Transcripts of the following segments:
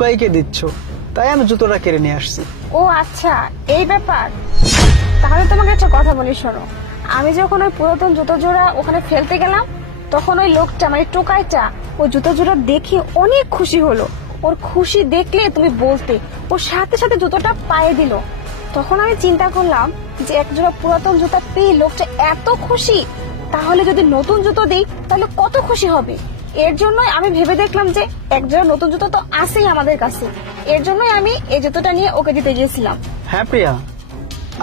কাইকে দিচ্ছ, তাই আমি জুতোটা কেড়ে নিয়ে আসছি। ও আচ্ছা, এই ব্যাপার। তাহলে তোমাকে একটা কথা বলি, শোনো। আমি যখন ওই পুরাতন জুতো জোড়া ওখানে ফেলতে গেলাম, তখন ওই লোকটা মানে টোকাইটা ওই জুতো জোড়া দেখে অনেক খুশি হলো। ওর খুশি দেখলে তুমি বলতে, ওর সাথে সাথে জুতোটা পায়ে দিল। তখন আমি চিন্তা করলাম যে এক জোড়া পুরাতন জুতা পেয়ে লোকটা এত খুশি, তাহলে যদি নতুন জুতো দিই তাহলে কত খুশি হবে। এর জন্যই আমি ভেবে দেখলাম যে এক জোড়া নতুন জুতো তো আছেই আমাদের কাছে, এর জন্যই আমি এই জুতোটা নিয়ে ওকে দিতে গিয়েছিলাম। হ্যাঁ প্রিয়া,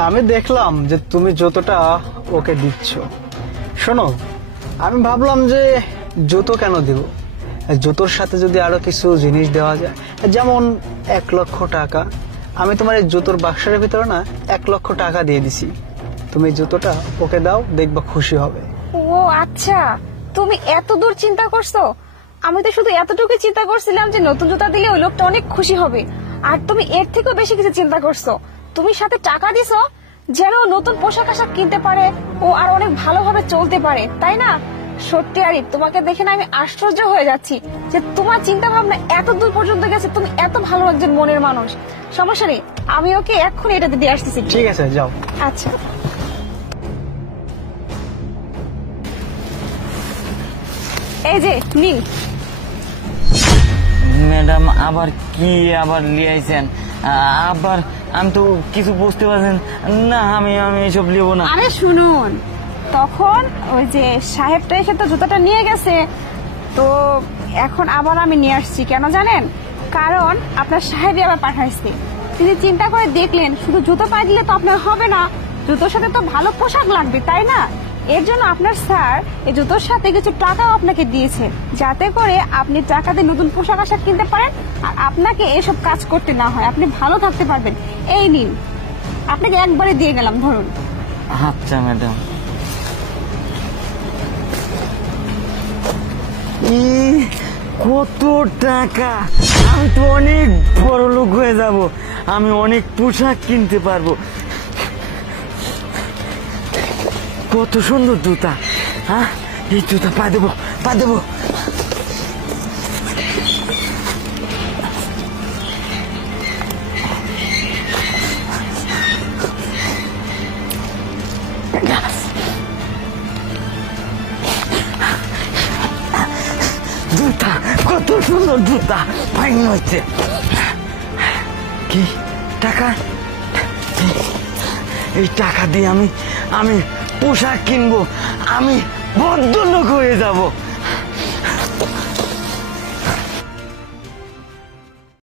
আমি দেখলাম যে তুমি জুতোটা ওকে দিচ্ছ। শোনো, আমি ভাবলাম যে জুতো কেন দিব, জুতোর সাথে যদি আরো কিছু জিনিস দেওয়া যায়, যেমন 1,00,000 টাকা। আমি তোমার এই জুতোর বাক্সের ভিতরে না 1,00,000 টাকা দিয়ে দিছি। তুমি জুতোটা ওকে দাও, দেখবা খুশি হবে। ও আচ্ছা, তুমি এত দূর চিন্তা করছো। আমি তো শুধু এতটুকু চিন্তা করছিলাম যে নতুন জুতা দিলে ওই লোকটা অনেক খুশি হবে, আর তুমি এর থেকেও বেশি কিছু চিন্তা করছো। তুমি সাথে টাকা দিছো যেন নতুন পোশাক আশাক কিনতে পারে, ও আর অনেক ভালোভাবে চলতে পারে, তাই না? সত্যি আরিফ, তোমাকে দেখে না আমি আশ্চর্য হয়ে যাচ্ছি যে তোমার চিন্তা ভাবনা এত দূর পর্যন্ত গেছে। তুমি এত ভালো একজন মনের মানুষ। সমস্যা নেই, আমি ওকে এক্ষুনি এটা দিয়ে আসতেছি। ঠিক আছে, যাও। আচ্ছা, এই যে নিন। ম্যাডাম, আবার কি আবার লিয়াইছেন? আবার আমি তো কিছু বুঝতে পারছেন না। আমি এসব লিব না। আরে শুনুন, তখন ওই যে সাহেবটা এসে তো জুতাটা নিয়ে গেছে, তো এখন আবার আমি নিয়ে আসছি। কেন জানেন? কারণ আপনার সাহেবই আবার পাঠাইছে। তিনি চিন্তা করে দেখলেন শুধু জুতো পাই দিলে তো আপনার হবে না, জুতোর সাথে তো ভালো পোশাক লাগবে, তাই না? এর জন্য আপনার স্যার এই জুতোর সাথে কিছু টাকাও আপনাকে দিয়েছে, যাতে করে আপনি টাকা দিয়ে নতুন পোশাক আশাক কিনতে পারেন আর আপনাকে এসব কাজ করতে না হয়, আপনি ভালো থাকতে পারবেন। এই নিন, আপনাকে একবারে দিয়ে গেলাম, ধরুন। আচ্ছা ম্যাডাম। কত টাকা! আমি তো অনেক বড় লোক হয়ে যাব, আমি অনেক পোশাক কিনতে পারবো। কত সুন্দর জুতা! হ্যাঁ, এই জুতা পা দেবো, পা দেবো। জুতা, কত সুন্দর জুতা! ফাইন হচ্ছে। কি টাকা? এই টাকা দিয়ে আমি পোশাক কিনবো, আমি ভদ্রলোক হয়ে যাব।